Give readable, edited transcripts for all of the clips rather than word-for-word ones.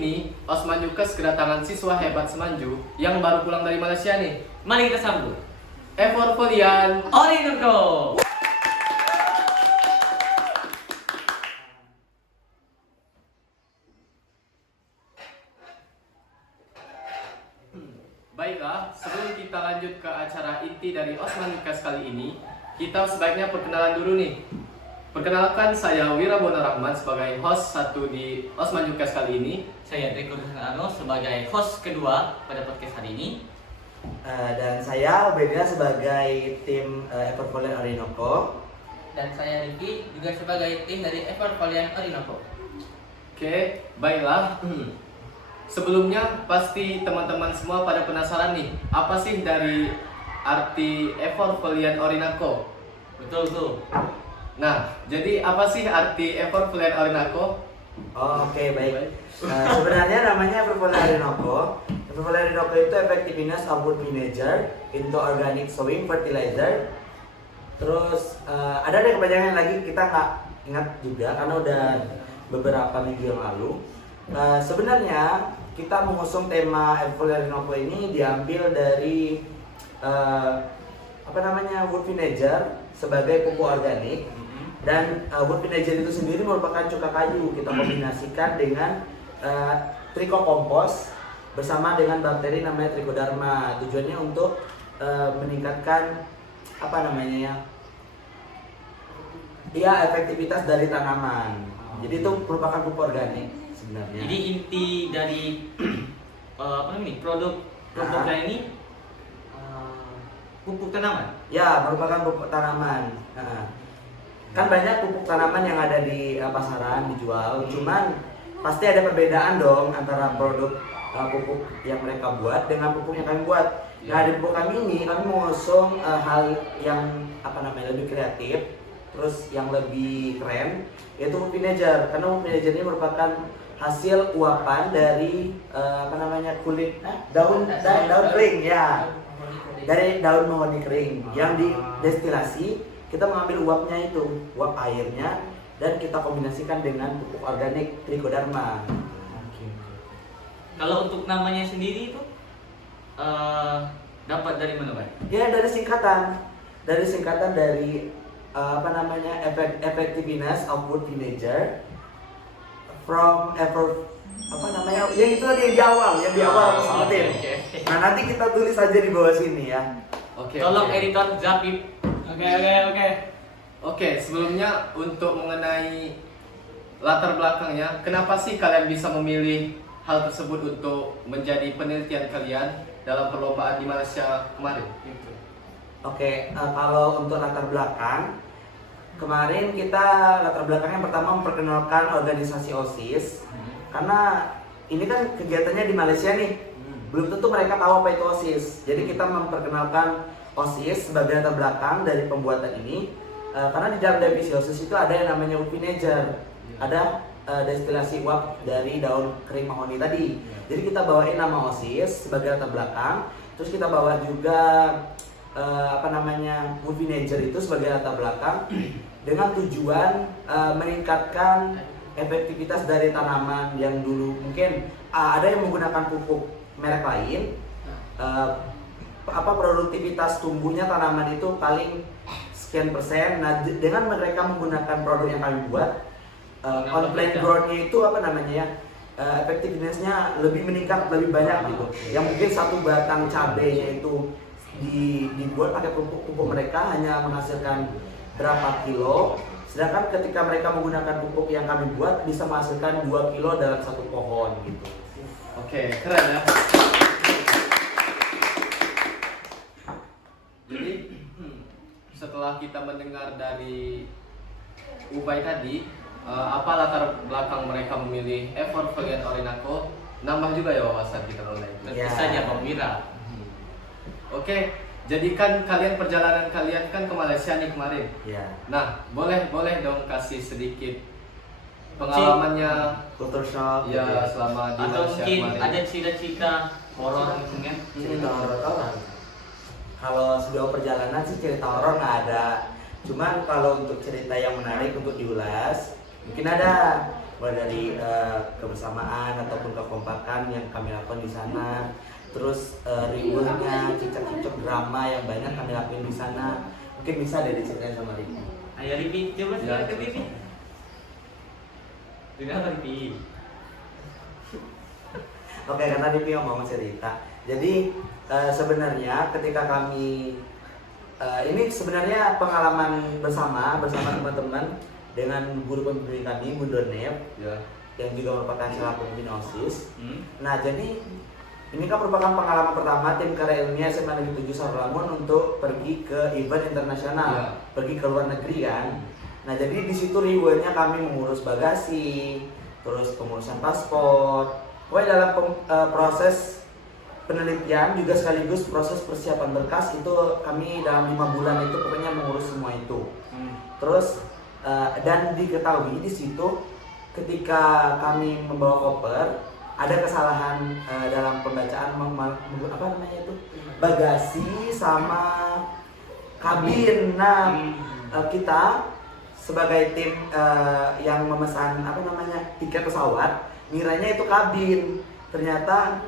ini Osman Yukes kedatangan siswa hebat Semanju yang baru pulang dari Malaysia nih. Mari kita sambut Efor Folian Orinoco. Baiklah, sebelum kita lanjut ke acara inti dari Osman Yukes kali ini, kita sebaiknya perkenalan dulu nih. Perkenalkan, saya Wirabona Rahman sebagai host satu di Osman Yukes kali ini. Saya Riko Dusano sebagai host kedua pada podcast hari ini. Dan saya Obedila sebagai tim Efor Folian Orinoco. Dan saya Riki juga sebagai tim dari Efor Folian Orinoco. Oke, baiklah. Sebelumnya pasti teman-teman semua pada penasaran nih, apa sih dari arti Efor Folian Orinoco? Betul tuh. Nah, jadi apa sih arti Efor Folian Orinoco? Oke, baik. Sebenarnya namanya Efor Folian Orinoco. Efor Folian Orinoco itu effectiveness of wood manager into organic sowing fertilizer. Terus ada deh kepanjangan lagi, kita nggak ingat juga karena udah beberapa minggu yang lalu. Sebenarnya kita mengusung tema Efor Folian Orinoco ini diambil dari wood vinegar sebagai pupuk organik. Dan wood vinegar itu sendiri merupakan cuka kayu. Kita kombinasikan dengan trikokompos bersama dengan bakteri namanya Trichoderma. Tujuannya untuk meningkatkan efektivitas dari tanaman. Jadi itu merupakan pupuk organik sebenarnya. Jadi inti dari produk ini pupuk tanaman. Ya, merupakan pupuk tanaman. Kan banyak pupuk tanaman yang ada di pasaran dijual, cuman pasti ada perbedaan dong antara produk pupuk yang mereka buat dengan pupuk yang kami buat. Nah, di pupuk kami ini kami mengusung hal yang lebih kreatif, terus yang lebih keren, yaitu wood vinegar. Karena wood vinegar ini merupakan hasil uapan dari kulit daun kering ya, dari daun mahoni kering yang didestilasi. Kita mengambil uapnya itu, uap airnya, dan kita kombinasikan dengan pupuk organik Trichoderma. Kalau untuk namanya sendiri itu dapat dari mana, Pak? Ya, dari singkatan dari effectiveness of wood vinegar from effort yang itu tadi yang di awal aku sebutin. Okay. Nah, nanti kita tulis aja di bawah sini ya. Tolong editor Zapip. Oke, sebelumnya untuk mengenai latar belakangnya, kenapa sih kalian bisa memilih hal tersebut untuk menjadi penelitian kalian dalam perlombaan di Malaysia kemarin? Oke, kalau untuk latar belakang, kemarin kita latar belakangnya pertama memperkenalkan organisasi OSIS. Karena ini kan kegiatannya di Malaysia nih, belum tentu mereka tahu apa itu OSIS. Jadi kita memperkenalkan OSIS sebagai latar belakang dari pembuatan ini, karena di dalam definisi OSIS itu ada yang namanya wood vinegar, ada destilasi uap dari daun kering mahoni tadi. Jadi kita bawain nama OSIS sebagai latar belakang, terus kita bawa juga wood vinegar itu sebagai latar belakang dengan tujuan meningkatkan efektivitas dari tanaman yang dulu mungkin ada yang menggunakan pupuk merek lain. Produktivitas tumbuhnya tanaman itu paling sekian persen. Nah, dengan mereka menggunakan produk yang kami buat, on plant growth-nya itu efektivitasnya lebih meningkat, lebih banyak gitu. Yang mungkin satu batang cabenya itu dibuat pakai pupuk mereka hanya menghasilkan berapa kilo, sedangkan ketika mereka menggunakan pupuk yang kami buat bisa menghasilkan 2 kilo dalam satu pohon gitu. Oke, keren ya. Jadi setelah kita mendengar dari Ubay tadi, apa latar belakang mereka memilih Efor Folian Orinoco, nambah juga ya wawasan kita mengenai itu. Tentu saja Pak Wira. Oke, jadi kan perjalanan kalian kan ke Malaysia nih kemarin. Ya. Nah, boleh dong kasih sedikit pengalamannya Culture shock ya selama di Atau Malaysia mungkin kemarin. ada cerita-cerita horor mungkin. cerita horor. Kalau sejauh perjalanan sih cerita horor nggak ada. Cuman kalau untuk cerita yang menarik untuk diulas, mungkin ada. mulai dari kebersamaan ataupun kekompakan yang kami lakukan di sana, terus riuhnya, cicak-cicak drama yang banyak kami lakuin di sana. Mungkin bisa deh diceritain sama Ricky. Ayo Ripi, coba Ya, ke Ripi. Dengar Ripi. Oke, karena Ricky mau cerita. Jadi sebenarnya ketika kami ini sebenarnya pengalaman bersama teman-teman dengan guru pembimbing kami, Bu Donep, Ya. yang juga merupakan salah pemimpin OSIS. Hmm. Nah, jadi ini kan merupakan pengalaman pertama tim karya ilmiah SMA Negeri 7 Sarawangun untuk pergi ke event internasional, Ya. pergi ke luar negeri kan. Nah, jadi di situ rewardnya kami mengurus bagasi, terus pengurusan paspor. Pokoknya dalam proses penelitian juga sekaligus proses persiapan berkas itu kami dalam 5 bulan itu pokoknya mengurus semua itu. Terus dan diketahui di situ ketika kami membawa koper ada kesalahan dalam pembacaan apa namanya itu bagasi sama kabin. Nah kita sebagai tim yang memesan apa namanya tiket pesawat ngiranya itu kabin, ternyata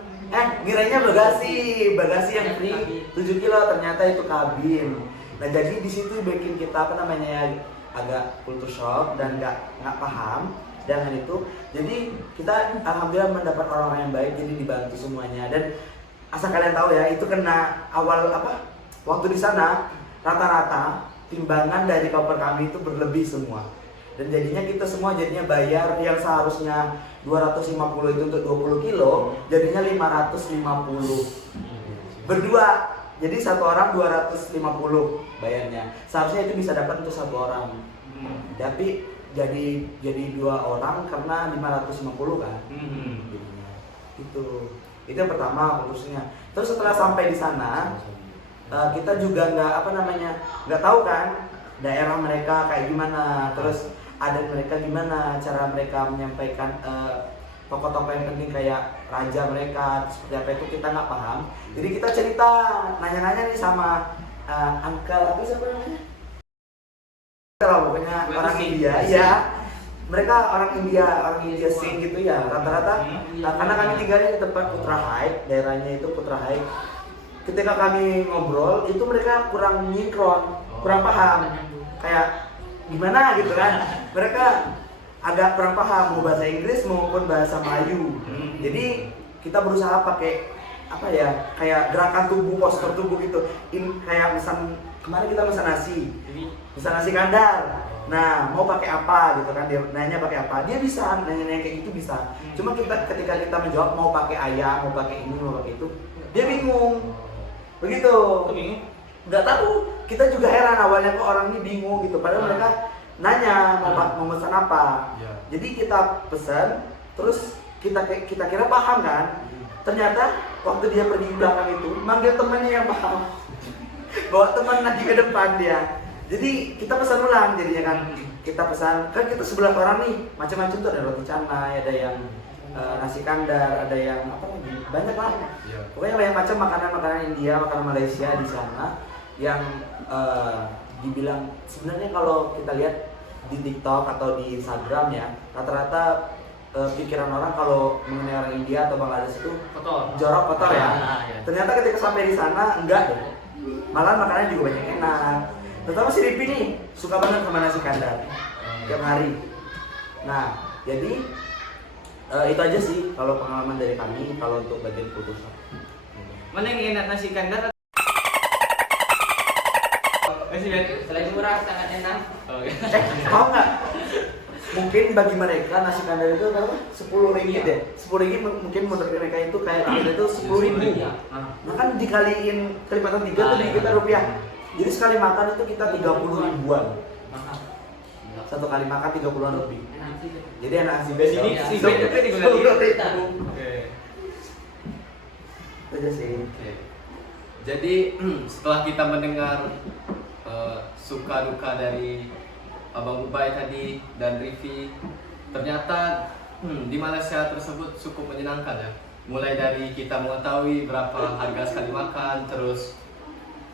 ngiranya bagasi yang free 7 kilo, ternyata itu kabin. Nah jadi di situ bikin kita apa namanya agak culture shock dan nggak paham dengan itu. Jadi kita alhamdulillah mendapat orang-orang yang baik, jadi dibantu semuanya. Dan asal kalian tahu ya, itu kena awal apa waktu di sana rata-rata timbangan dari koper kami itu berlebih semua. Dan jadinya kita semua jadinya bayar yang seharusnya 250 itu untuk 20 kilo, jadinya 550 berdua. Jadi satu orang 250 bayarnya. Seharusnya itu bisa dapat untuk satu orang. Tapi jadi 2 orang karena 550 kan. Jadinya. Itu yang pertama khususnya. Terus setelah sampai di sana, kita juga nggak tahu kan daerah mereka kayak gimana, terus adat mereka gimana, cara mereka menyampaikan tokoh-tokoh yang penting kayak raja mereka seperti apa itu kita nggak paham. Jadi kita cerita, nanya-nanya nih sama uncle apa siapa namanya? Kalau pokoknya orang India, ya mereka orang India sing gitu ya rata-rata. Karena kami tinggalnya di tempat Putra Haik, daerahnya itu Putra Haik. Ketika kami ngobrol itu mereka kurang sinkron, kurang paham, kayak gimana gitu kan. Mereka agak kurang paham mau bahasa Inggris maupun bahasa Melayu. Jadi kita berusaha pakai apa ya, kayak gerakan tubuh, postur tubuh gitu. Kayak kemarin kita pesan nasi kandar. Nah, mau pakai apa gitu kan, dia nanya pakai apa, dia bisa nanya kayak gitu bisa. Cuma ketika kita menjawab mau pakai ayam, mau pakai ini, mau pakai itu, dia bingung. Begitu. Kok bingung? Nggak tahu. Kita juga heran awalnya kok orang ini bingung gitu. Padahal mereka nanya mau pesan apa. Ya. Jadi kita pesan, terus kita kira paham kan. Ternyata waktu dia pergi ke belakang itu manggil temannya yang paham. Bawa teman lagi ke depan dia. Jadi kita pesan ulang jadinya kan. Kita pesan, kan kita 11 orang nih, macam-macam tuh, ada roti canai, ada yang nasi kandar, ada yang apa lagi, banyak lah. Ya. Pokoknya banyak macam makanan India, makanan Malaysia di sana yang dibilang sebenarnya kalau kita lihat di TikTok atau di Instagram ya, rata-rata pikiran orang kalau mengenai orang India atau Bangladesh itu jorok, kotor ya. Ternyata ketika sampai di sana enggak deh. Malah makanannya juga banyak enak. Terutama si Ripi nih suka banget sama nasi kandar tiap hari. Nah, jadi itu aja sih kalau pengalaman dari kami kalau untuk bagian kultur. Mana yang enak nasi kandar? Selain murah, sangat enak. Tahu nggak? Mungkin bagi mereka nasi kandar itu berapa? 10 ringgit deh. 10 ringgit mungkin menurut mereka itu kayak kita itu 10.000. Nah kan dikaliin kelipatan 3 tuh di kita rupiah. Jadi sekali makan itu kita 30 ribuan. Satu kali makan 30-an lebih. Jadi enak sih. Di sini si Ben itu digulai. Itu aja sih. Oke. Jadi setelah kita mendengar suka duka dari Abang Ubay tadi dan Rivi, ternyata di Malaysia tersebut cukup menyenangkan ya. Mulai dari kita mengetahui berapa harga sekali makan, terus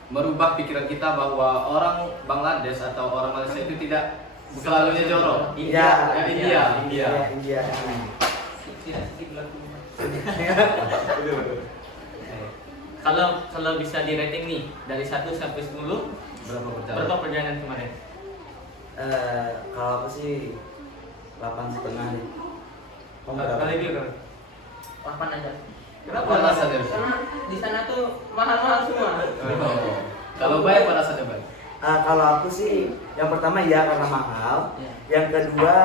merubah pikiran kita bahwa orang Bangladesh atau orang Malaysia itu tidak Selalunya jorok. India. India. India. Tidak sedikit lagu. Kalau bisa di rating nih dari 1 sampai 10, berapa perjalanan kemarin? Kalau aku sih 8,5 nih. Kamu berapa? Kalau itu kan? 8 aja. Kenapa alasannya? Karena di sana tuh mahal-mahal semua. Oh. Kalau baik apa rasanya baik? Kalau aku sih yang pertama ya karena mahal. Ya. Yang kedua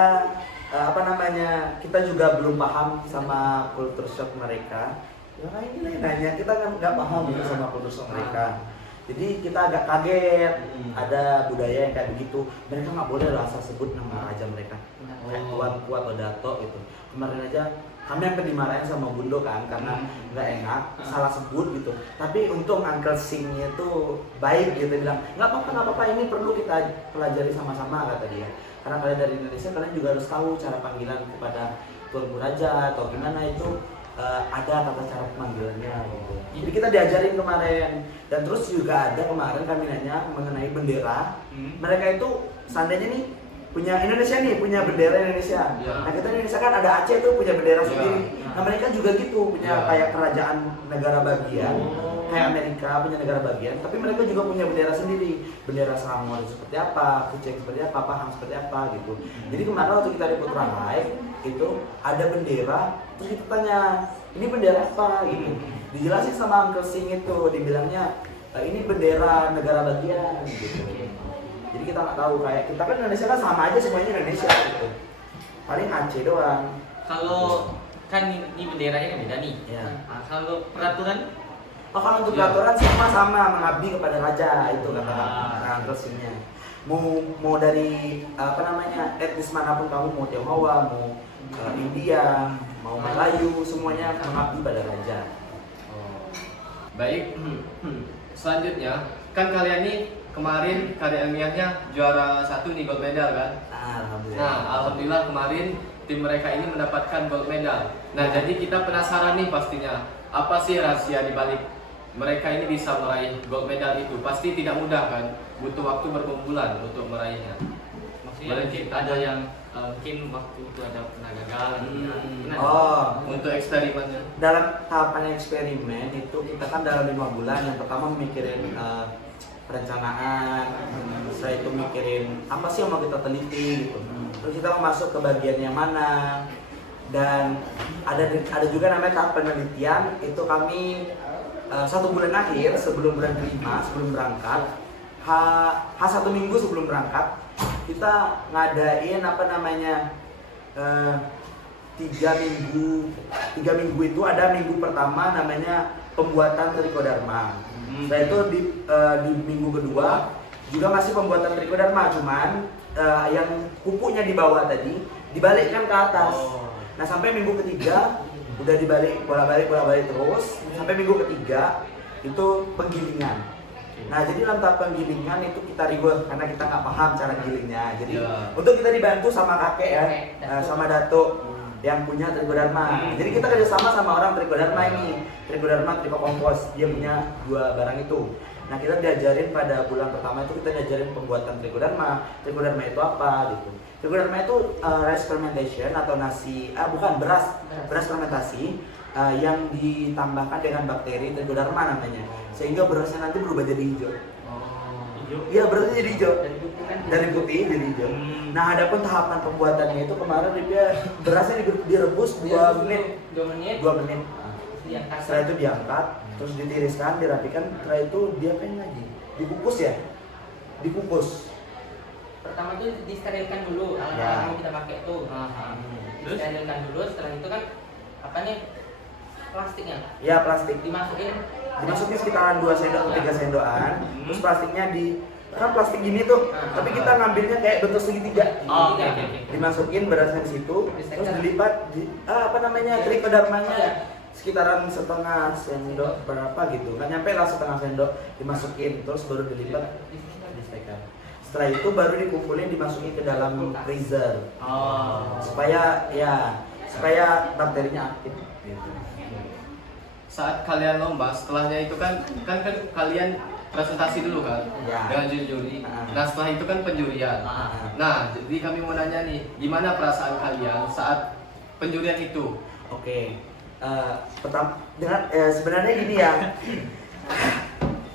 kita juga belum paham sama culture shock mereka. Ya ini nanya kita kan nggak paham gitu sama culture shock mereka. Jadi kita agak kaget ada budaya yang kayak begitu. Mereka nggak boleh loh asal sebut nama raja mereka. Kayak Tuan atau Dato gitu. Kemarin aja kami yang dimarahin sama Bundo kan karena nggak enak salah sebut gitu. Tapi untung Uncle Singh-nya tuh baik gitu, bilang nggak apa-apa ini perlu kita pelajari sama-sama kata dia. Karena kalian dari Indonesia kalian juga harus tahu cara panggilan kepada Tuanku Raja atau gimana itu ada tata cara pemanggilannya gitu. Jadi kita diajarin kemarin dan terus juga ada kemarin kami nanya mengenai bendera. Mereka itu seandainya nih punya Indonesia nih, punya bendera Indonesia. Ya. Nah kita Indonesia kan ada Aceh tuh punya bendera sendiri. Nah mereka juga gitu punya kayak kerajaan negara bagian, kayak Amerika punya negara bagian. Tapi mereka juga punya bendera sendiri. Bendera Selangor seperti apa, Kucing seperti apa, Pahang seperti apa gitu. Jadi kemarin waktu kita di Putra Live itu ada bendera, terus kita tanya ini bendera apa gitu. Dijelasin sama Uncle Singh itu, dibilangnya ini bendera negara bagian gitu. Jadi kita nggak tahu kayak kita kan Indonesia kan sama aja semuanya Indonesia gitu. Paling Aceh doang. Kalau kan ini benderanya kan beda nih. Ya. Nah, kalau peraturan Kalau untuk peraturan sama mengabdi kepada raja itu kata Uncle Singh-nya. Mau dari etnis manapun kamu, mau Tionghoa, mau India, mau Melayu, semuanya mengabdi pada raja. Baik. Selanjutnya, kan kalian nih kemarin karya ilmiahnya juara 1 nih, gold medal kan? Alhamdulillah. Nah, alhamdulillah kemarin tim mereka ini mendapatkan gold medal. Nah, jadi kita penasaran nih pastinya, apa sih rahasia di balik mereka ini bisa meraih gold medal itu? Pasti tidak mudah kan? Butuh waktu berbulan untuk meraihnya. maksudnya mungkin ada yang mungkin waktu itu ada pernah gagal. Benar? Untuk Untuk eksperimennya. dalam tahapan eksperimen itu kita kan dalam 5 bulan. Yang pertama mikirin perencanaan, setelah itu mikirin apa sih yang mau kita teliti gitu. Terus kita mau masuk ke bagian yang mana, dan ada juga namanya tahap penelitian. Itu kami 1 bulan akhir sebelum bulan kelima, sebelum berangkat, H1 minggu sebelum berangkat kita ngadain 3 minggu itu ada minggu pertama namanya pembuatan Trikodharma. Setelah itu di minggu kedua juga masih pembuatan Trikodharma, cuman yang kukunya di bawah tadi dibalikkan ke atas. Nah sampai minggu ketiga udah dibalik bolak-balik terus sampai minggu ketiga itu penggilingan. Nah jadi dalam tahap penggilingan itu kita ribut karena kita nggak paham cara gilingnya. Jadi untuk kita dibantu sama kakek ya, sama Dato yang punya Trikodharma. Jadi kita kerjasama sama orang Trikodharma ini, Trikodharma Triko Kompos, dia punya 2 barang itu. Nah kita diajarin pada bulan pertama itu kita diajarin pembuatan Trikodharma. Trikodharma itu apa gitu? Trikodharma itu rice fermentation atau beras fermentasi yang ditambahkan dengan bakteri Trikodharma namanya, sehingga berasnya nanti berubah jadi hijau. Iya berasnya jadi hijau. Dari putih jadi hijau. Nah, adapun tahapan pembuatannya itu kemarin dia berasnya direbus 2 menit. 2 menit. 2 menit. Diangkat. Setelah itu diangkat, terus ditiriskan, dirapikan. Setelah itu dia apain lagi? Dikukus ya? Dikukus. Pertama tuh disterilkan dulu alat yang mau kita pakai tuh. Disterilkan dulu, setelah itu kan apa nih? Plastiknya. Ya, plastik. Dimasukin sekitaran 2 sendok atau 3 sendokan. Terus plastiknya kan plastik gini tuh, tapi kita ngambilnya kayak bentuk segitiga. Oke. Dimasukin berasnya di situ, terus dilipat Trikodharmanya sekitaran setengah sendok berapa gitu, kan nyampe lah setengah sendok, dimasukin terus baru dilipat, distekan. Setelah itu baru dikumpulin dimasukin ke dalam freezer supaya bakterinya aktif gitu. Saat kalian lomba, setelahnya itu kan kalian presentasi dulu kan Ya. dengan juri. Nah setelah itu kan penjurian. Ah. Nah jadi kami mau nanya nih, gimana perasaan kalian saat penjurian itu? Oke. Pertama dengan sebenarnya gini ya.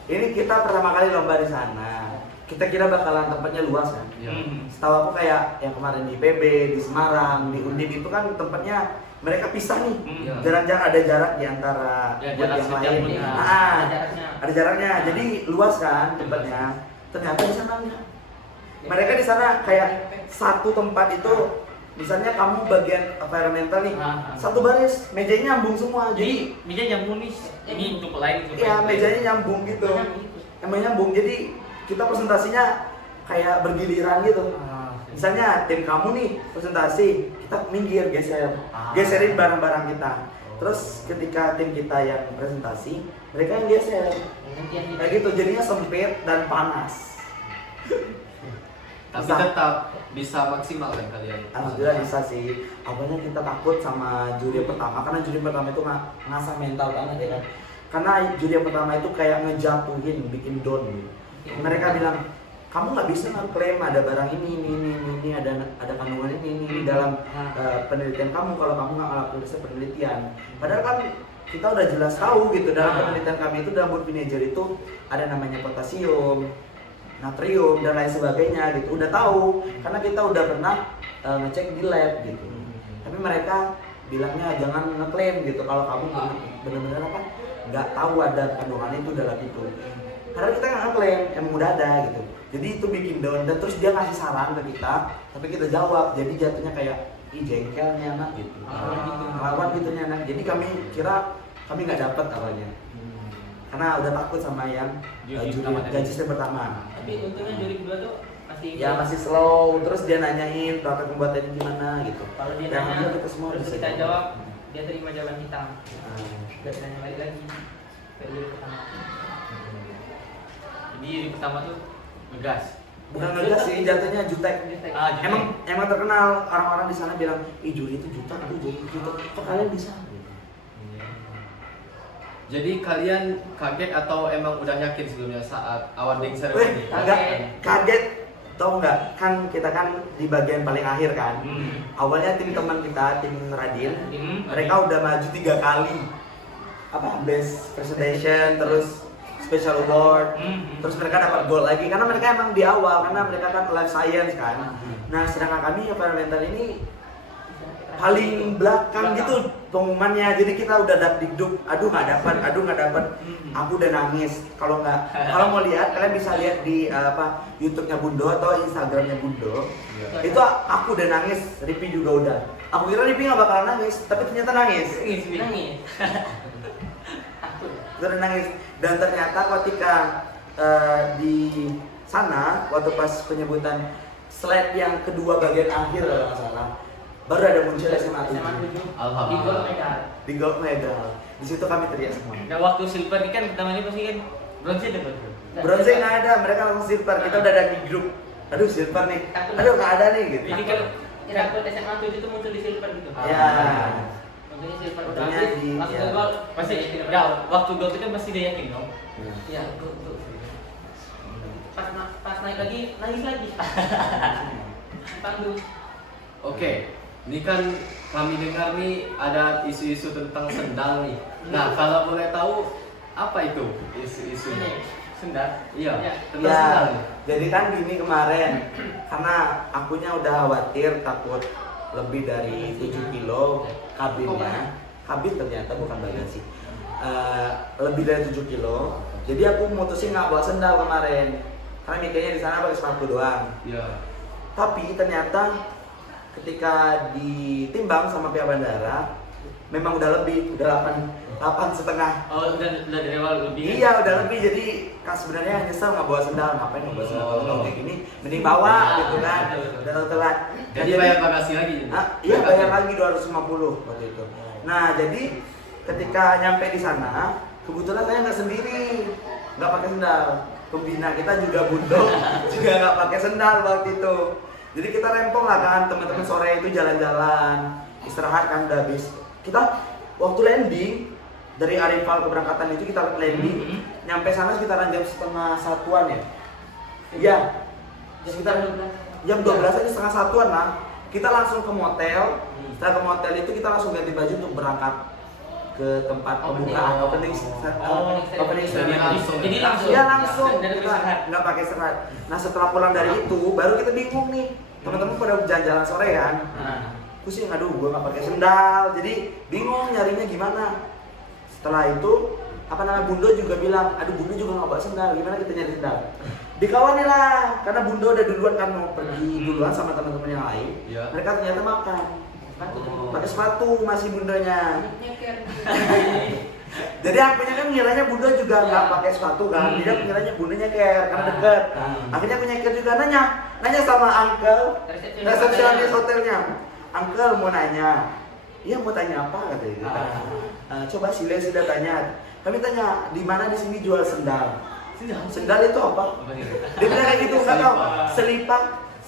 Ini kita pertama kali lomba di sana. Kita kira bakalan tempatnya luas kan. Ya. Setahu aku kayak yang kemarin di PB, di Semarang, di Undip itu kan tempatnya mereka pisah nih. Ya. Jarang-jarang ada jarak di antara Ya, buat jarak yang setiap lain. punya. Ada jaraknya. Ada jaraknya. Jadi luas kan tempatnya. Ternyata di sana enggak. Mereka di sana kayak satu tempat itu, misalnya kamu bagian environmental nih, satu baris, mejanya nyambung semua. Jadi meja nyambung nih, ini untuk lain. Iya, mejanya nyambung gitu. Emang nyambung. Jadi kita presentasinya kayak bergiliran gitu. Misalnya tim kamu nih presentasi, kita minggir geserin barang-barang kita. Terus ketika tim kita yang presentasi, mereka yang geser. Kayak gitu, jadinya sempit dan panas. Tapi Bisa. tetap bisa maksimal kan kalian? Alhamdulillah bisa sih. Awalnya kita takut sama juri yang pertama, karena juri yang pertama itu ngasah mental banget ya kan. Karena juri yang pertama itu kayak ngejatuhin, bikin down gitu. Mereka bilang, kamu nggak bisa ngeklaim ada barang ini, ada kandungan ini di dalam penelitian kamu kalau kamu nggak ngelakuin riset penelitian. Padahal kan kita udah jelas tahu gitu dalam penelitian kami itu dalam wood vinegar itu ada namanya potasium, natrium dan lain sebagainya gitu. Udah tahu karena kita udah pernah ngecek di lab gitu. Tapi mereka bilangnya jangan ngeklaim gitu kalau kamu benar-benar apa nggak tahu ada kandungan itu dalam itu. Karena kita nggak ngeklaim, emang udah ada gitu. Jadi itu bikin down dan terus dia ngasih saran ke kita, tapi kita jawab. Jadi jatuhnya kayak ih jengkel nih anak gitu. Ngelawan gitu nih anak. Jadi kami kira kami nggak dapat awalnya. Karena udah takut sama yang juri judges yang pertama. Tapi untungnya juri kedua tuh masih Ya masih slow, terus dia nanyain proses pembuatannya gimana gitu. kalau dia Dan nanya alhamdulillah kita semua terus bisa kita jawab. jawab, dia terima jawaban kita. Nah, Udah tanya balik lagi ke juri pertama. Jadi juri pertama tuh ngegas. bukan ngegas sih, jatuhnya jutek. Jutek. Emang terkenal orang-orang di sana bilang, ih juri itu jutek, aduh juri itu jutek. Kok kalian bisa? Jadi kalian kaget atau emang udah yakin sebelumnya saat awarding Wih, ceremony? enggak kaget tau nggak? Kan kita kan di bagian paling akhir kan. Awalnya tim teman kita, tim Radin, mereka udah maju 3 kali. Apa? Best presentation, terus special award, terus mereka dapat gold lagi karena mereka emang di awal karena mereka kan life science kan. Nah, sedangkan kami environmental ini paling belakang gitu pengumumannya, jadi kita udah dikduk, aduh nggak dapat, aku udah nangis. Kalau mau lihat kalian bisa lihat di YouTube-nya Bundo atau Instagram-nya Bundo. Itu aku udah nangis, Ripi juga udah. Aku kira Ripi nggak bakalan nangis, tapi ternyata nangis. Nangis. Takut. Udah nangis dan ternyata ketika di sana waktu pas penyebutan slide yang kedua bagian akhir kalau nggak salah, baru ada muncul SMA 7 Alhamdulillah. Di gold medal. di gold medal. Di situ kami teriak semua. Nah waktu silver ini kan pertama ini pasti kan bronze dapat. Bronze nggak ada, mereka langsung silver. Kita udah ada di grup. Aduh silver nih. Aduh nggak ada nih gitu. Ini kan Takut SMA 7 itu muncul di silver gitu. Ya. Untungnya silver udah Untungnya habis, di- langsung ya. ke gold. pasti ya waktu gold itu kan pasti dia yakin dong. Iya, betul. Pas naik lagi, nangis lagi. Panggung. Oke, ini kan kami dengar nih ada isu-isu tentang sendal nih. Nah, kalau boleh tahu apa itu isu-isunya? Ini sendal. Iya, Ya. tentang sendal Ya, nih. jadi kan gini kemarin, karena akunya udah khawatir takut lebih dari 7 kilo kabinnya. Kabin ternyata bukan bagasi. Lebih dari 7 kilo. Jadi aku mutusin nggak bawa sendal kemarin. Karena mikirnya di sana pakai sepatu doang. Iya. Tapi ternyata ketika ditimbang sama pihak bandara, memang udah lebih, udah 8,5. Oh udah dari awal lebih. Iya udah lebih, jadi kan sebenarnya nyesel nggak bawa sendal, ngapain nggak bawa sendal kalau kayak gini, mending bawa gitu kan, udah telat. Jadi bayar bagasi lagi. Iya bayar lagi 250 waktu itu. Nah jadi ketika nyampe di sana, kebetulan saya nggak sendiri, nggak pakai sendal. Pembina kita juga Bundo juga nggak pakai sendal waktu itu. Jadi kita rempong lah kan, teman-teman sore itu jalan-jalan, istirahat kan udah habis. Kita waktu landing dari arrival keberangkatan itu kita landing, nyampe sana sekitaran jam setengah satuan ya. Iya. Sekitar jam 12 aja setengah satuan lah. Kita langsung ke motel. Setelah ke motel itu kita langsung ganti baju untuk berangkat ke tempat pembukaan opening ceremony. Jadi langsung. Iya langsung. Dari Kita serat. nggak pakai serat. Nah setelah pulang dari itu baru kita bingung nih. Teman-teman pada jalan-jalan sore kan. Pusing, aduh gue nggak pakai sendal. Jadi bingung nyarinya gimana. Setelah itu apa namanya Bundo juga bilang, aduh Bundo juga nggak bawa sendal, gimana kita nyari sendal? Dikawani lah, karena Bundo udah duluan kan mau pergi duluan sama teman-teman yang lain. Iya. Mereka ternyata makan, Oh. pakai sepatu masih Bundonya. Jadi akunya kan ngiranya Bundo juga nggak pakai sepatu kan, dia ngiranya Bundo nyeker karena deket. Akhirnya aku nyeker juga nanya sama uncle resepsionis hotelnya, uncle mau nanya, iya mau tanya apa katanya. Coba Sile sudah tanya. Kami tanya, di mana di sini jual sendal? Sendal itu apa? Dia bilang kayak gitu, nggak tahu.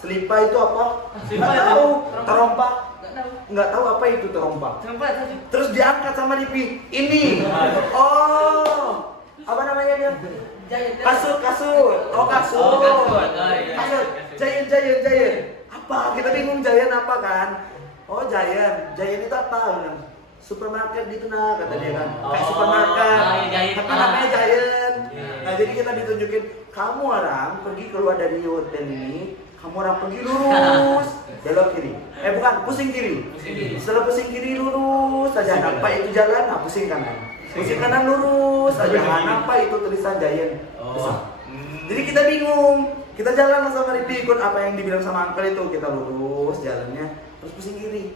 Selipa itu apa? Nggak tahu. Terompa? Nggak tahu apa itu terompa. Terus diangkat sama Dipi. Ini. Oh, apa namanya dia? Kasut. Oh kasut. Kasut. Giant. Apa? Kita bingung Giant apa kan? Oh Giant itu apa? Supermarket gitu kata dia kan. Kayak supermarket. Tapi namanya Giant. Nah jadi kita ditunjukin, kamu orang pergi keluar dari hotel ini, kamu orang pergi lurus, belok kiri. Bukan, pusing kiri. Setelah pusing kiri lurus saja, nampak itu jalan, nah pusing kanan. Pusing kanan lurus saja, nampak itu tulisan Giant. Jadi kita bingung. Kita jalan sama Ripi, ikut apa yang dibilang sama uncle itu. Kita lurus jalannya, terus pusing kiri.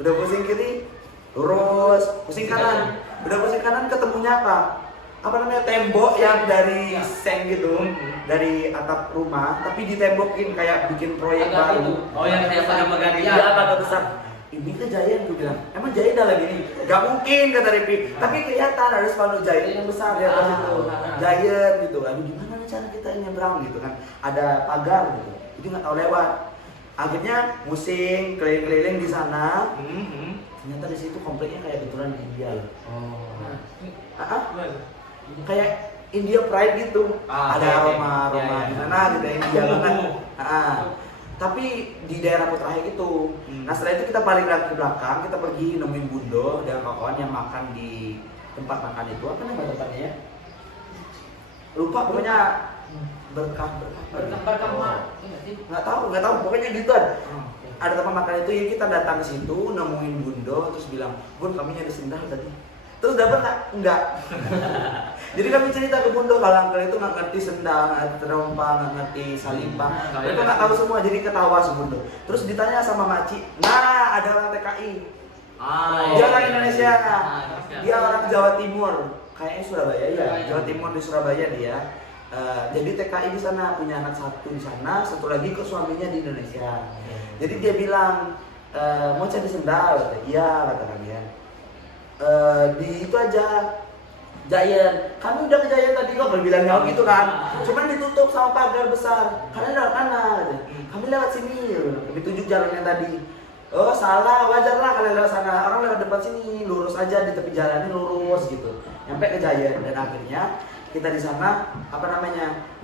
Udah pusing kiri, lurus, pusing kanan. Udah pusing kanan ketemunya apa? Apa namanya tembok yang dari seng gitu, dari atap rumah, tapi ditembokin kayak bikin proyek baru. Oh yang kayak pada mengganti. Iya, pada besar. Ini ke Giant, gue bilang. Emang Giant dah lagi nih? Gak mungkin kata Ripi. Tapi kelihatan ada spanduk Giant yang besar di atas itu. Giant gitu. Aduh gimana nih cara kita nyebrang gitu kan? Ada pagar gitu. Jadi nggak tahu lewat. Akhirnya musing keliling-keliling di sana. Ternyata di situ kompleknya kayak keturunan India loh. Kayak India Pride gitu. Ada aroma di sana gitu India banget. Tapi di daerah Kutrahe itu. Nah setelah itu kita balik lagi ke belakang, kita pergi nemuin Bundo dan kawan yang makan di tempat makan itu. Apa nama tempatnya ya? Lupa pokoknya berkah. Nggak tahu pokoknya gituan. Ada tempat makan itu, ya kita datang ke situ, nemuin Bundo, terus bilang, Bun kami nyari sendal tadi. Terus dapat nggak? Enggak. Jadi kami cerita ke Bundo kalau uncle itu nggak ngerti sendal, nggak ngerti terompa, nggak ngerti salimba. Mereka nggak tahu semua, jadi ketawa si Bundo. Terus ditanya sama Maci, nah ada orang TKI. Dia orang Indonesia. Dia orang Jawa Timur. Kayaknya Surabaya ya. Jawa Timur di Surabaya dia. Jadi TKI di sana, punya anak satu di sana, satu lagi ke suaminya di Indonesia. Jadi dia bilang, mau cari sendal? Iya kata kami ya. Di itu aja Giant, kami udah ke Giant tadi kok berbilang jauh gitu kan, cuman ditutup sama pagar besar, kalian lewat mana? Kami lewat sini, kami tunjuk jalannya tadi. Oh salah, wajar lah kalian lewat sana, orang lewat depan sini, lurus aja di tepi jalan ini lurus gitu, nyampe ke Giant. Dan akhirnya kita di sana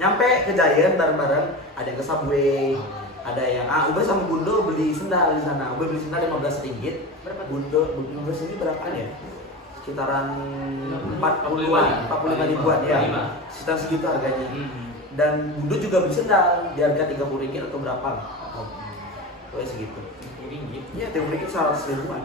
nyampe ke Giant bareng-bareng, ada yang ke Subway, ada yang Ube sama Bundo beli sendal di sana. Ube beli sendal 15 ringgit. Bundo 15 ini berapaan ya? Sekitaran 45 ribuan ya. Sekitar segitu harganya. Dan Bundo juga beli sendal di harga 30 ringgit atau berapa? Pokoknya segitu. 30 ringgit. Iya, 30 ringgit 100 ribuan.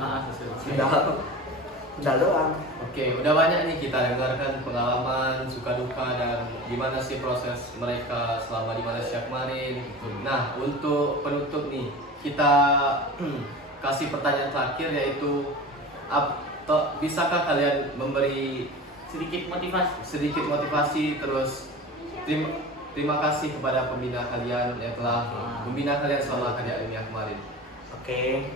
Sendal doang. Oke, udah banyak nih kita dengarkan pengalaman, suka duka, dan gimana sih proses mereka selama di Malaysia kemarin. Nah, untuk penutup nih, kita kasih pertanyaan terakhir, yaitu bisakah kalian memberi Sedikit motivasi terus terima kasih kepada pembina kalian yang telah membina kalian selama karya ilmiah kemarin. Oke.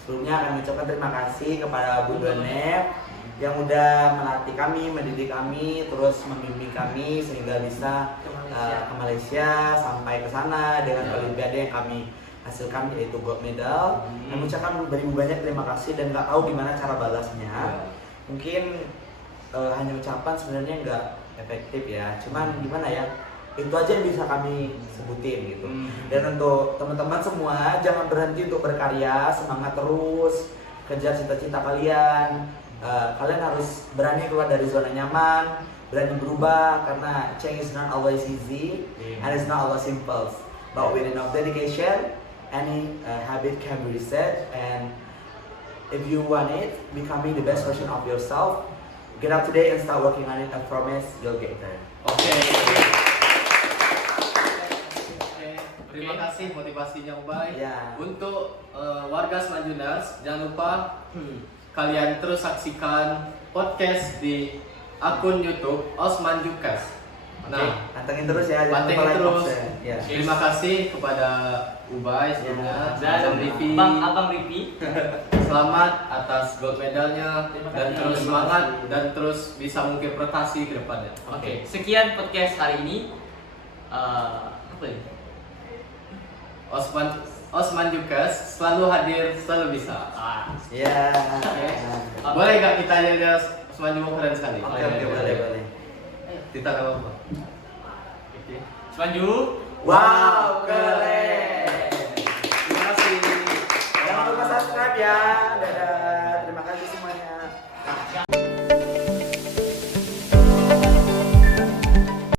Sebelumnya kami ucapkan terima kasih kepada Bu Donep yang udah melatih kami, mendidik kami, terus membimbing kami sehingga bisa ke Malaysia sampai ke sana dengan olimpiade yang kami hasilkan yaitu gold medal. Dan mengucapkan beribu banyak terima kasih dan nggak tahu gimana cara balasnya. Mungkin hanya ucapan sebenarnya nggak efektif ya. Cuman gimana ya? Itu aja yang bisa kami sebutin gitu. Dan untuk teman-teman semua jangan berhenti untuk berkarya, semangat terus, kejar cita-cita kalian. Kalian harus berani keluar dari zona nyaman, berani berubah karena change is not always easy and it's not always simple. But with enough dedication, any habit can be reset. And if you want it, becoming the best version of yourself, get up today and start working on it. I promise you'll get there. Oke. Terima kasih motivasinya Ubay. Ya. Untuk warga Semanjunas, jangan lupa kalian terus saksikan podcast di akun YouTube Osman Jukas. Nah, pantengin terus ya, jangan pantengin lupa like, terus. share. Ya. Terima kasih kepada Ubay sebelumnya, Dan Rivi. Abang Rivi. Selamat atas gold medalnya Terima dan kasih. terus Terima semangat kasih. dan terus bisa mungkin prestasi ke depannya. Oke, sekian podcast hari ini. Apa ini? Osman Jukas selalu hadir, selalu bisa. Ya. Oke. Boleh nggak kita lihat Osman Jukas keren sekali? Oke, boleh. Kita nggak apa-apa. Oke. Semanju. Wow, keren. Terima kasih. Jangan lupa subscribe ya. Dadah.